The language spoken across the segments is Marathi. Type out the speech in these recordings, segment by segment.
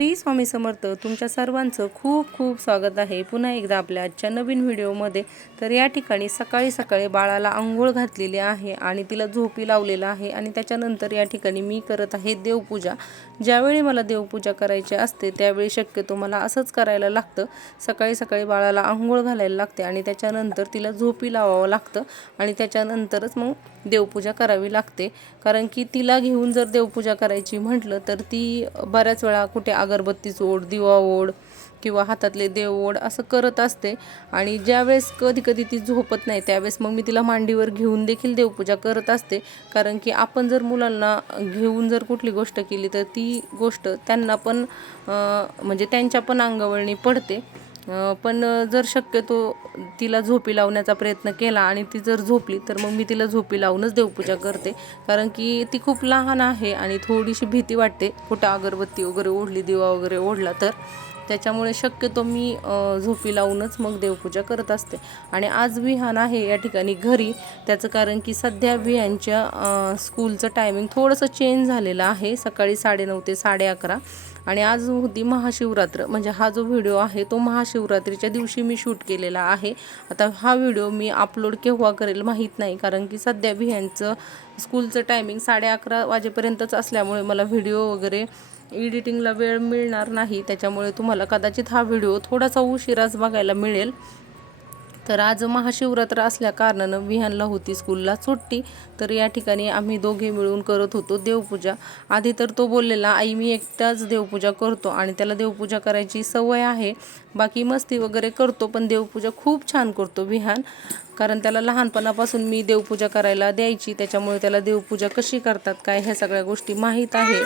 श्री स्वामी समर्थ तुमच्या सर्वांचं खूप खूप स्वागत आहे. पुन्हा एकदा आपल्या आजच्या नवीन व्हिडिओमध्ये. तर या ठिकाणी सकाळी सकाळी बाळाला आंघोळ घातलेली आहे आणि तिला झोपी लावलेलं आहे आणि त्याच्यानंतर या ठिकाणी मी करत आहे देवपूजा. ज्यावेळी मला देवपूजा करायची असते त्यावेळी शक्यतो मला असंच करायला लागतं. सकाळी सकाळी बाळाला आंघोळ घालायला लागते आणि त्याच्यानंतर तिला झोपी लावावं लागतं आणि त्याच्यानंतरच मग देवपूजा करावी लागते. कारण की तिला घेऊन जर देवपूजा करायची म्हटलं तर ती बऱ्याच वेळा कुठे अगरबत्तीच ओढ दिवा ओढ किंवा हातातले देव ओढ असं करत असते. आणि ज्यावेळेस कधी कधी ती झोपत नाही त्यावेळेस मग मी तिला मांडीवर घेऊन देखील देवपूजा करत असते. कारण की आपण जर मुलांना घेऊन जर कुठली गोष्ट केली तर ती गोष्ट त्यांना पण म्हणजे त्यांच्या पण अंगवळणी पडते. पण जर शक्यतो तिला झोपी लावण्याचा प्रयत्न केला आणि ती जर झोपली तर मग मी तिला झोपी लावूनच देवपूजा करते. कारण की ती खूप लहान आहे आणि थोडीशी भीती वाटते. कुठं अगरबत्ती वगैरे ओढली दिवा वगैरे ओढला तर. त्याच्यामुळे शक्यतो मी झोपी लावूनच मग देवपूजा करत असते. आणि आज विहान आहे या ठिकाणी घरी. त्याचं कारण की सध्या विहानच्या स्कूलचं टायमिंग थोडंसं चेंज झालेलं आहे. सकाळी साडेनऊ ते साडे अकरा आणि आज होती महाशिवरात्र. म्हणजे हा जो व्हिडिओ आहे तो महाशिवरात्रीच्या दिवशी मी शूट केलेला आहे. आता हा व्हिडिओ मी अपलोड केव्हा करेल माहीत नाही. कारण की सध्या विहानचं स्कूलचं टायमिंग साडे अकरा वाजेपर्यंतच असल्यामुळे मला व्हिडिओ वगैरे एडिटिंगला वेळ मिळणार नाही त्याच्यामुळे तुम्हाला कदाचित हा व्हिडिओ थोडासा उशिराच बघायला मिळेल. तर आज महाशिवरात्र असल्या कारणानं विहानला होती स्कूलला सुट्टी तर या ठिकाणी आम्ही दोघे मिळून करत होतो देवपूजा. आधी तर तो बोललेला आई मी एकटाच देवपूजा करतो आणि त्याला देवपूजा करायची सवय आहे. बाकी मस्ती वगैरे करतो पण देवपूजा खूप छान करतो विहान. कारण त्याला लहानपणापासून मी देवपूजा करायला द्यायची त्याच्यामुळे त्याला देवपूजा कशी करतात काय ह्या सगळ्या गोष्टी माहीत आहे.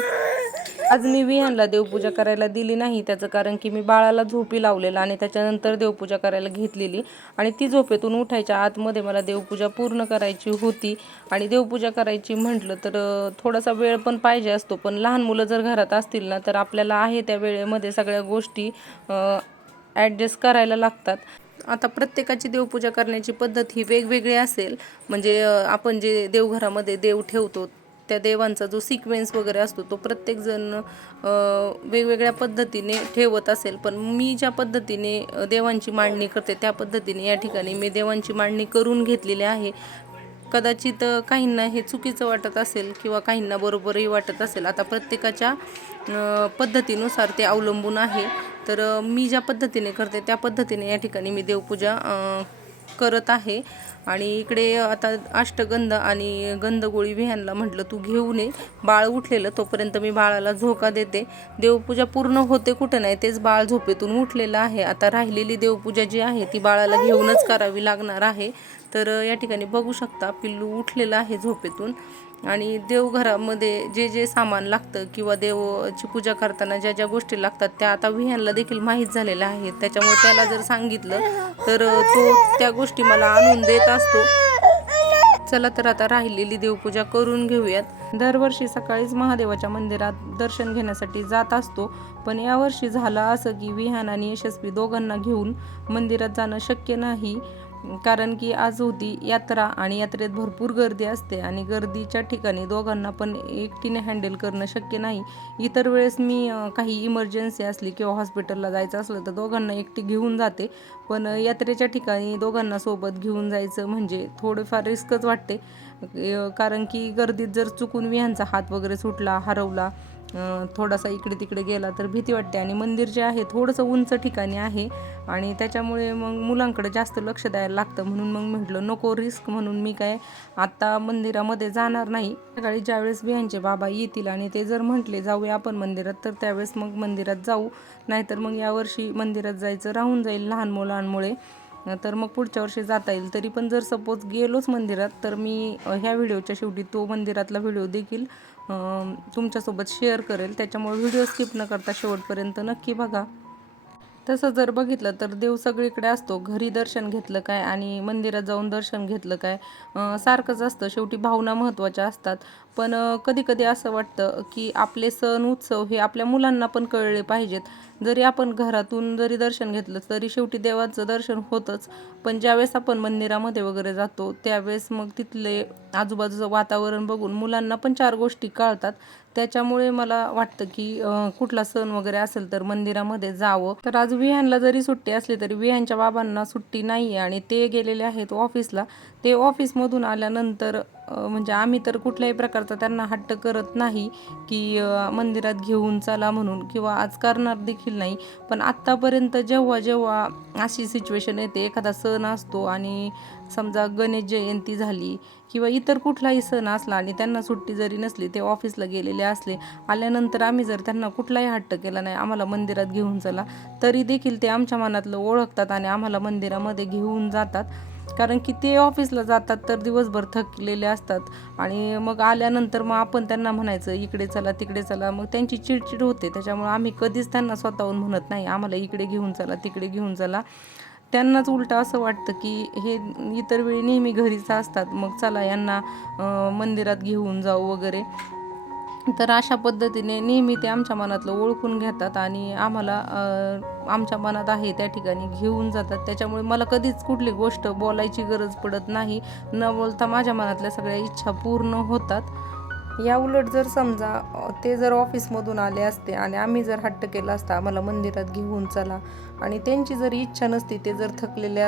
आज मी विहानला देवपूजा करायला दिली नाही त्याचं कारण की मी बाळाला झोपी लावलेलं आणि त्याच्यानंतर देवपूजा करायला घेतलेली. आणि ती झोपेतून उठायच्या आतमध्ये मला देवपूजा पूर्ण करायची होती. आणि देवपूजा करायची म्हटलं तर थोडासा वेळ पण पाहिजे असतो. पण लहान मुलं जर घरात असतील ना तर आपल्याला आहे त्या वेळेमध्ये सगळ्या गोष्टी ॲडजस्ट करायला लागतात. आता प्रत्येकाची देवपूजा करण्याची पद्धत ही वेगवेगळी असेल. म्हणजे आपण जे देवघरामध्ये देव ठेवतो त्या देवांचा जो सिक्वेन्स वगैरे असतो तो प्रत्येकजण वेगवेगळ्या पद्धतीने ठेवत असेल. पण मी ज्या पद्धतीने देवांची मांडणी करते त्या पद्धतीने या ठिकाणी मी देवांची मांडणी करून घेतलेली आहे. कदाचित काहींना हे चुकीचं वाटत असेल किंवा काहींना बरोबरही वाटत असेल. आता प्रत्येकाच्या पद्धतीनुसार ते अवलंबून आहे. तर मी ज्या पद्धतीने करते त्या पद्धतीने या ठिकाणी मी देवपूजा करत आहे. आणि इकडे आता अष्टगंध आणि गंधगोळी विहानला म्हटलं तू घेऊन ये. बाळ उठलेलं तोपर्यंत मी बाळाला झोका देते. देवपूजा पूर्ण होते कुठं नाही तेच बाळ झोपेतून उठलेलं आहे. आता राहिलेली देवपूजा जी आहे ती बाळाला घेऊनच करावी लागणार आहे. तर या ठिकाणी बघू शकता पिल्लू उठलेलं आहे झोपेतून. आणि देवघरामध्ये जे जे सामान लागतं किंवा देवाची पूजा करताना ज्या ज्या गोष्टी लागतात त्या आता विहानला देखील माहीत झालेल्या आहेत. त्याच्यामुळे त्याला जर सांगितलं तर तो त्या गोष्टी मला आणून देत असतो. चला तर आता राहिलेली देवपूजा करून घेऊयात. दरवर्षी सकाळीच महादेवाच्या मंदिरात दर्शन घेण्यासाठी जात असतो. पण यावर्षी झालं असं की विहान आणि यशस्वी दोघांना घेऊन मंदिरात जाणं शक्य नाही. कारण की आज होती यात्रा आणि यात्रेत भरपूर गर्दी असते आणि गर्दीच्या ठिकाणी दोघांना पण एकटीने हँडल करणं शक्य नाही. इतर वेळेस मी काही इमर्जन्सी असली किंवा हॉस्पिटलला जायचं असलं तर दोघांना एकटी घेऊन जाते. पण यात्रेच्या ठिकाणी दोघांना सोबत घेऊन जायचं म्हणजे थोडंफार रिस्कच वाटते. कारण की गर्दीत जर चुकून विहांचा हात वगैरे सुटला हरवला थोडासा इकडे तिकडे गेला तर भीती वाटते. आणि मंदिर जे आहे थोडंसं उंच ठिकाणी आहे. आणि त्याच्यामुळे मग मुलांकडे जास्त लक्ष द्यायला लागतं. म्हणून मग म्हटलं नको रिस्क म्हणून मी काय आत्ता मंदिरामध्ये जाणार नाही. सकाळी ज्यावेळेस बियांचे बाबा येतील आणि ते जर म्हटले जाऊया आपण मंदिरात तर त्यावेळेस मग मंदिरात जाऊ. नाहीतर मग यावर्षी मंदिरात जायचं राहून जाईल लहान मुलांमुळे. तर मग पुढच्या वर्षी जाता येईल. तरी पण जर सपोज गेलोच मंदिरात तर मी ह्या व्हिडिओच्या शेवटी तो मंदिरातला व्हिडिओ देखील तुमच्यासोबत शेअर करेल. त्याच्यामुळे व्हिडिओ स्किप न करता शेवटपर्यंत नक्की बघा. तसं जर बघितलं तर देव सगळीकडे असतो. घरी दर्शन घेतलं काय आणि मंदिरात जाऊन दर्शन घेतलं काय सारखंच असतं. शेवटी भावना महत्त्वाच्या असतात. पण कधी कधी असं वाटतं की आपले सण उत्सव हे आपल्या मुलांना पण कळले पाहिजेत. जरी आपण घरातून जरी दर्शन घेतलं तरी शेवटी देवाचं दर्शन होतंच. पण ज्यावेळेस आपण मंदिरामध्ये वगैरे जातो त्यावेळेस मग तिथले आजूबाजूचं वातावरण बघून मुलांना पण चार गोष्टी कळतात. त्याच्यामुळे मला वाटतं की कुठला सण वगैरे असेल तर मंदिरामध्ये जावं. तर आज विहानला जरी सुट्टी असली तरी विहानच्या बाबांना सुट्टी नाही आहे आणि ते गेलेले आहेत ऑफिसला ते ऑफिसमधून आल्यानंतर म्हणजे आम्ही तर कुठल्याही प्रकारचा त्यांना हट्ट करत नाही की मंदिरात घेऊन चला म्हणून किंवा आज करणार देखील नाही. पण आत्तापर्यंत जेव्हा जेव्हा अशी सिच्युएशन येते एखादा सण असतो आणि समजा गणेश जयंती झाली किंवा इतर कुठलाही सण असला आणि त्यांना सुट्टी जरी नसली ते ऑफिसला गेलेले असले आल्यानंतर आम्ही जर त्यांना कुठलाही हट्ट केला नाही आम्हाला मंदिरात घेऊन चला तरी देखील ते आमच्या मनातलं ओळखतात आणि आम्हाला मंदिरामध्ये घेऊन जातात. कारण की ते ऑफिसला जातात तर दिवसभर थकलेले असतात. आणि मग आल्यानंतर मग आपण त्यांना म्हणायचं इकडे चला तिकडे चला. मग त्यांची चिडचिड होते. त्याच्यामुळे आम्ही कधीच त्यांना स्वतःहून म्हणत नाही. आम्हाला इकडे घेऊन चला तिकडे घेऊन चला. त्यांनाच उलटं असं वाटतं की हे इतर वेळी नेहमी घरीच असतात. मग चला यांना मंदिरात घेऊन जाऊ वगैरे. तर अशा पद्धतीने नेहमी ते आमच्या मनातलं ओळखून घेतात आणि आम्हाला आमच्या मनात आहे त्या ठिकाणी घेऊन जातात. त्याच्यामुळे मला कधीच कुठली गोष्ट बोलायची गरज पडत नाही. न बोलता माझ्या मनातल्या सगळ्या इच्छा पूर्ण होतात. या उलट जर समजा ते जर ऑफिसमधून आले असते आणि आम्ही जर हट्ट केला असता आम्हाला मंदिरात घेऊन चला आणि त्यांची जर इच्छा नसती ते जर थकलेले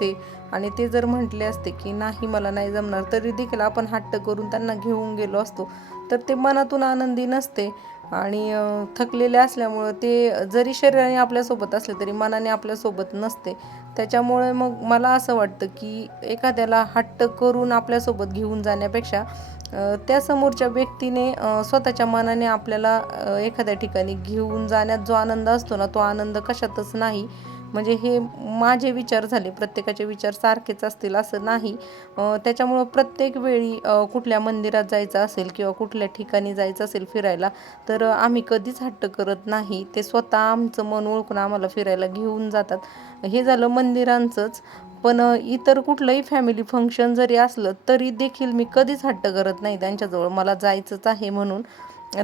असते आणि ते जर म्हटले असते की नाही मला नाही जमणार. तरी देखील आपण हट्ट करून त्यांना घेऊन गेलो असतो. तर ते मनातून आनंदी नसते. आणि थकलेले असल्यामुळं ते जरी शरीराने आपल्यासोबत असले तरी मनाने आपल्यासोबत नसते. त्याच्यामुळे मग मला असं वाटतं की एखाद्याला हट्ट करून आपल्यासोबत घेऊन जाण्यापेक्षा त्या समोरच्या व्यक्तीने स्वतःच्या मनाने आपल्याला एखाद्या ठिकाणी घेऊन जाण्यात जो आनंद असतो ना तो आनंद कशातच नाही. म्हणजे हे माझे विचार झाले प्रत्येकाचे विचार सारखेच असतील असं नाही. त्याच्यामुळं प्रत्येक वेळी कुठल्या मंदिरात जायचं असेल किंवा कुठल्या ठिकाणी जायचं असेल फिरायला तर आम्ही कधीच हट्ट करत नाही. ते स्वतः आमचं मन ओळखून आम्हाला फिरायला घेऊन जातात. हे झालं मंदिरांचंच. पण इतर कुठलंही फॅमिली फंक्शन जरी असलं तरी देखील मी कधीच हट्ट करत नाही. त्यांच्याजवळ मला जायचंच आहे म्हणून.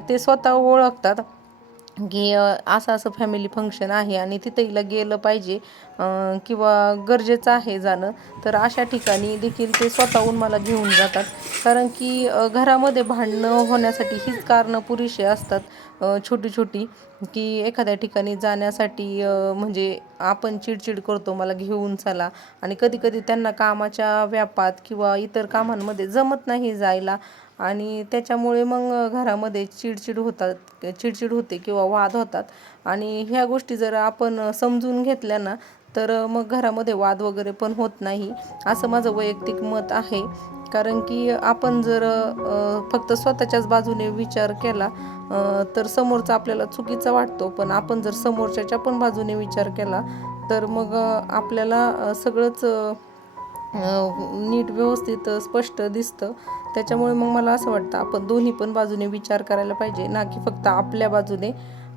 ते स्वतः ओळखतात. की असं असं फॅमिली फंक्शन आहे आणि तिथेला गेलं पाहिजे किंवा गरजेचं आहे जाणं तर अशा ठिकाणी देखील ते स्वतःहून मला घेऊन जातात. कारण की घरामध्ये भांडणं होण्यासाठी हीच कारणं पुरेशी असतात छोटी छोटी की एखाद्या ठिकाणी जाण्यासाठी म्हणजे आपण चिडचिड करतो मला घेऊन चला. आणि कधीकधी त्यांना कामाच्या व्यापात किंवा इतर कामांमध्ये जमत नाही जायला आणि त्याच्यामुळे मग घरामध्ये चिडचिड होतात चिडचिड होते किंवा वाद होतात. आणि ह्या गोष्टी जर आपण समजून घेतल्या ना तर मग घरामध्ये वाद वगैरे पण होत नाही. असं माझं वैयक्तिक मत आहे. कारण की आपण जर फक्त स्वतःच्याच बाजूने विचार केला तर समोरचा आपल्याला चुकीचा वाटतो. पण आपण जर समोरच्याच्या पण बाजूने विचार केला तर मग आपल्याला सगळंच नीट व्यवस्थित स्पष्ट दिसतं. त्याच्यामुळे मग मला असं वाटतं आपण दोन्ही पण बाजूने विचार करायला पाहिजे ना की फक्त आपल्या बाजूने.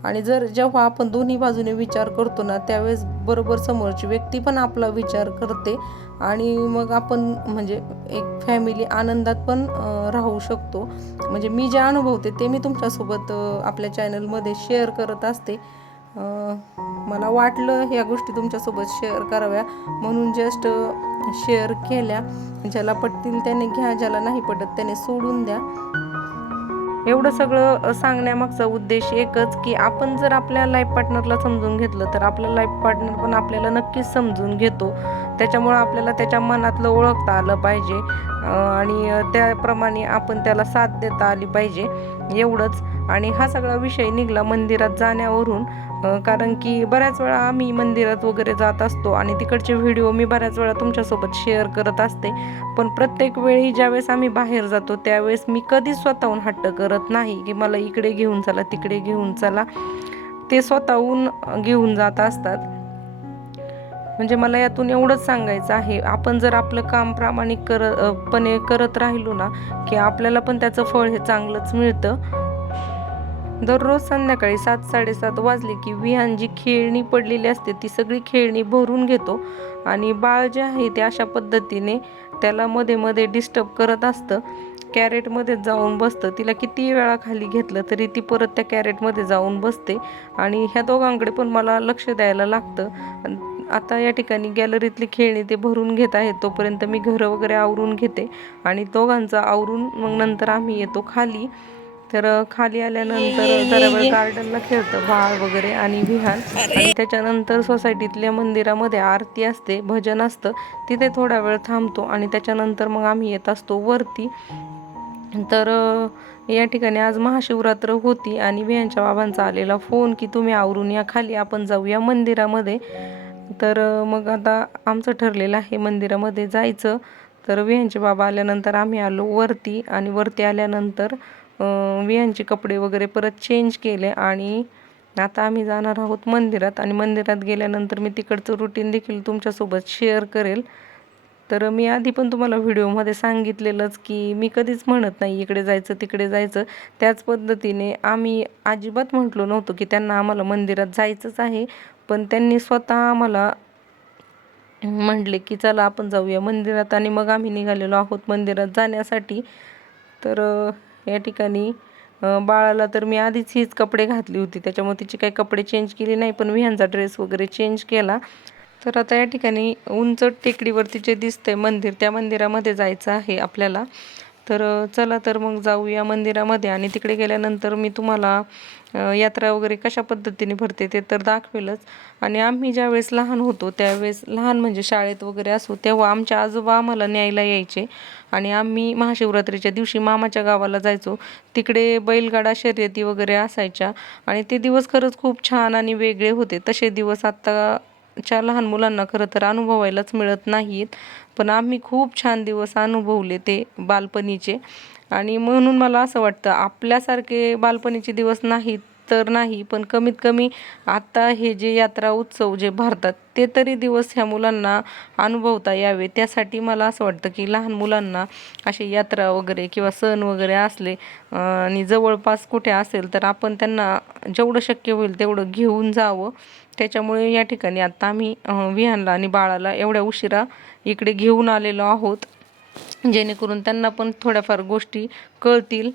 आणि जर जेव्हा आपण दोन्ही बाजूने विचार करतो ना त्यावेळेस बरोबर समोरची व्यक्ती पण आपला विचार करते. आणि मग आपण म्हणजे एक फॅमिली आनंदात पण राहू शकतो. म्हणजे मी जे अनुभवते ते मी तुमच्यासोबत आपल्या चॅनलमध्ये शेअर करत असते. मला वाटलं ह्या गोष्टी तुमच्यासोबत शेअर कराव्या. म्हणून जस्ट शेअर केल्या. ज्याला पटतील त्याने घ्या ज्याला नाही पटत त्याने सोडून द्या. एवढं सगळं सांगण्यामागचा उद्देश एकच की आपण जर आपल्या लाईफ पार्टनरला समजून घेतलं तर आपला लाईफ पार्टनर पण आपल्याला नक्कीच समजून घेतो. त्याच्यामुळं आपल्याला त्याच्या मनातलं ओळखता आलं पाहिजे. आणि त्याप्रमाणे आपण त्याला साथ देता आली पाहिजे. एवढंच. आणि हा सगळा विषय निघला मंदिरात जाण्यावरून कारण की बऱ्याच वेळा आम्ही मंदिरात वगैरे जात असतो आणि तिकडचे व्हिडिओ मी बऱ्याच वेळा तुमच्यासोबत शेअर करत असते. पण प्रत्येक वेळी ज्यावेळेस आम्ही बाहेर जातो त्यावेळेस मी कधीच स्वतःहून हट्ट करत नाही की मला इकडे घेऊन चला तिकडे घेऊन चला. ते स्वतःहून घेऊन जात असतात. म्हणजे मला यातून एवढंच सांगायचं आहे. आपण जर आपलं काम प्रामाणिक कर पणे करत राहिलो ना की आपल्याला पण त्याचं फळ हे चांगलंच मिळतं. दररोज संध्याकाळी सात साडेसात वाजले की विहान जी खेळणी पडलेली असते ती सगळी खेळणी भरून घेतो. आणि बाळ जे आहे ते अशा पद्धतीने त्याला मध्ये मध्ये डिस्टर्ब करत असतं. कॅरेटमध्ये जाऊन बसतं. तिला किती वेळा खाली घेतलं तरी ती परत त्या कॅरेटमध्ये जाऊन बसते. आणि ह्या दोघांकडे पण मला लक्ष द्यायला लागतं. आता या ठिकाणी गॅलरीतली खेळणी ते भरून घेत आहेत. तोपर्यंत मी घरं वगैरे आवरून घेते आणि दोघांचं आवरून मग नंतर आम्ही येतो खाली. तर खाली आल्यानंतर जरा वेळ गार्डनला खेळतं बाळ वगैरे आणि विहान. आणि त्याच्यानंतर सोसायटीतल्या मंदिरामध्ये आरती असते भजन असतं. तिथे थोडा वेळ थांबतो आणि त्याच्यानंतर मग आम्ही येत असतो वरती. तर या ठिकाणी आज महाशिवरात्र होती आणि विहांच्या बाबांचा आलेला फोन की तुम्ही आवरून या खाली आपण जाऊया मंदिरामध्ये. तर मग आता आमचं ठरलेलं आहे मंदिरामध्ये जायचं. तर वियांचे बाबा आल्यानंतर आम्ही आलो वरती आणि वरती आल्यानंतर वियांचे कपडे वगैरे परत चेंज केले आणि आता आम्ही जाणार आहोत मंदिरात आणि मंदिरात गेल्यानंतर मी तिकडचं रुटीन देखील तुमच्यासोबत शेअर करेल. तर मी आधी पण तुम्हाला व्हिडिओमध्ये सांगितलेलंच की मी कधीच म्हणत नाही इकडे जायचं तिकडे जायचं. त्याच पद्धतीने आम्ही अजिबात म्हटलो नव्हतो की त्यांना आम्हाला मंदिरात जायचंच आहे. पण त्यांनी स्वतः आम्हाला म्हटले की चला आपण जाऊया मंदिरात. आणि मग आम्ही निघालेलो आहोत मंदिरात जाण्यासाठी. तर या ठिकाणी बाळाला तर मी आधीच हीच कपडे घातली होती. त्याच्यामुळे तिची काही कपडे चेंज केली नाही पण विह्यांचा ड्रेस वगैरे चेंज केला. तर आता या ठिकाणी उंच टेकडीवरती जे दिसतंय मंदिर. त्या मंदिरामध्ये जायचं आहे आपल्याला. तर चला तर मग जाऊया मंदिरामध्ये. आणि तिकडे गेल्यानंतर मी तुम्हाला यात्रा वगैरे कशा पद्धतीने भरते ते तर दाखवेलच. आणि आम्ही ज्यावेळेस लहान होतो त्यावेळेस लहान म्हणजे शाळेत वगैरे असो तेव्हा आमच्या आजोबा आम्हाला न्यायला यायचे. आणि आम्ही महाशिवरात्रीच्या दिवशी मामाच्या गावाला जायचो. तिकडे बैलगाडा शर्यती वगैरे असायच्या. आणि ते दिवस खरंच खूप छान आणि वेगळे होते. तसे दिवस आत्ताच्या लहान मुलांना खरं तर अनुभवायलाच मिळत नाहीत. पण आम्ही खूप छान दिवस अनुभवले ते बालपणीचे. आणि म्हणून मला असं वाटतं आपल्यासारखे बालपणीचे दिवस नाहीत तर नाही पण कमीत कमी आत्ता हे जे यात्रा उत्सव जे भरतात ते तरी दिवस ह्या मुलांना अनुभवता यावे. त्यासाठी मला असं वाटतं की लहान मुलांना असे यात्रा वगैरे किंवा सण वगैरे असले आणि जवळपास कुठे असेल तर आपण त्यांना जेवढं शक्य होईल तेवढं घेऊन जावं. त्याच्यामुळे या ठिकाणी आत्ता आम्ही विहानला आणि बाळाला एवढ्या उशिरा इकडे घेऊन आलेलो आहोत. जेणेकरून त्यांना पण थोड्याफार गोष्टी कळतील.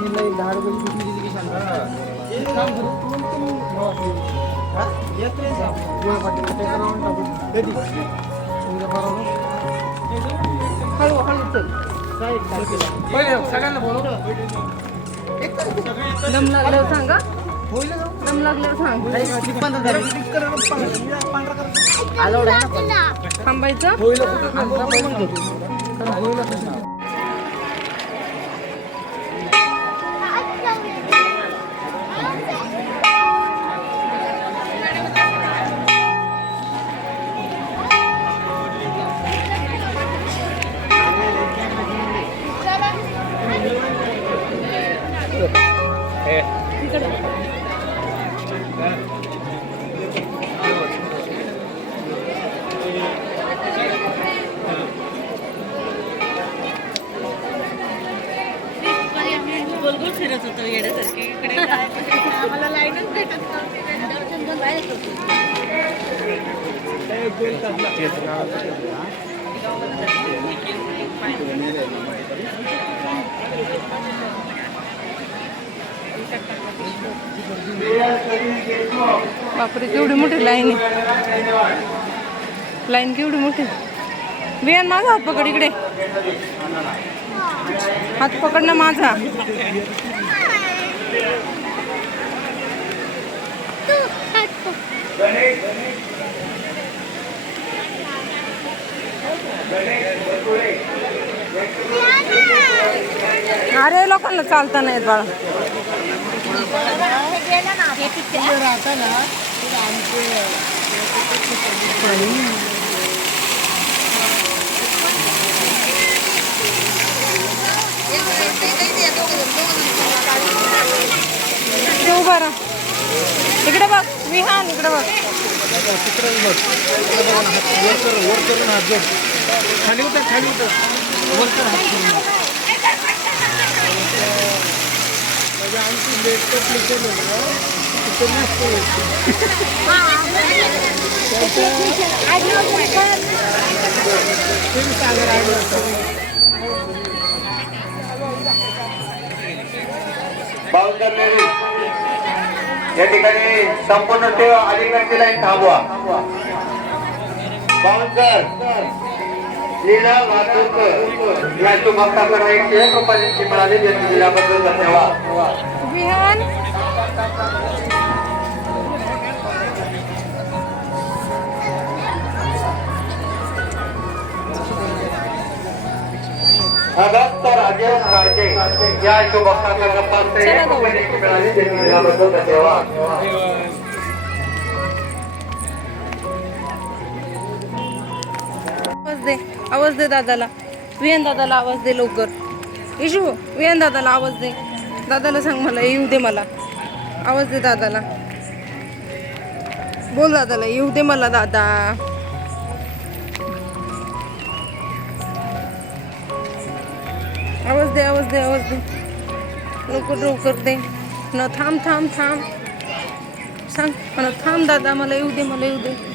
वाचनीला एक दहा रुपयाची पिशवी दिली की सांगा एक काम करू दोन तीन भाव आपले. हा? येत रे साहेब. गोळ पाटील, ते करावं टाकू. कधी? उद्या परवा. हळू हळू चल साहेब, साहेब. पहिले सगळ्यांना बोलव. एक तारीख. दम लागल्यावर सांगा होईल ना? दम लागल्यावर सांग नाही का? ती गोलगोल फिरत होतो येण्यासारखे इकडे. आम्हाला लाईनच भेटत नव्हती बाहेर होतो बापरे केवढी मोठी लाईन आहे. लाईन केवढी मोठी बियान माझा हात पकड इकडे. हात पकड ना माझा. अरे लोकांना चालता नाही येत बाळा. ते उभा राहा. इकडे बघ विहान इकडे बघ. वर कर वर करून हात जोड खाली उतर खाली उतर. आमची लेट सागर आहे या ठिकाणी संपूर्ण ठेव अलीकडची लाईन थांबवा. बावनकर. लीला वाहतूक या शुभकामना एकशे एक रुपयांची मिळाली त्यांनी दिल्याबद्दल धन्यवाद विहान अगस्त राजेश राजे या शुभकामना पाचशे एक रुपयांची मिळाली त्यांनी दिल्याबद्दल धन्यवाद आवाज दे दादाला. विहान दादाला आवाज दे लवकर. इशू विहान दादाला आवाज दे. दादाला सांग मला येऊ दे मला. आवाज दे दादाला. बोल दादाला येऊ दे मला दादा. आवाज दे आवाज दे आवाज दे. लवकर लवकर दे. न थांब थांब थांब. सांग मला थांब दादा मला येऊ दे मला येऊ दे.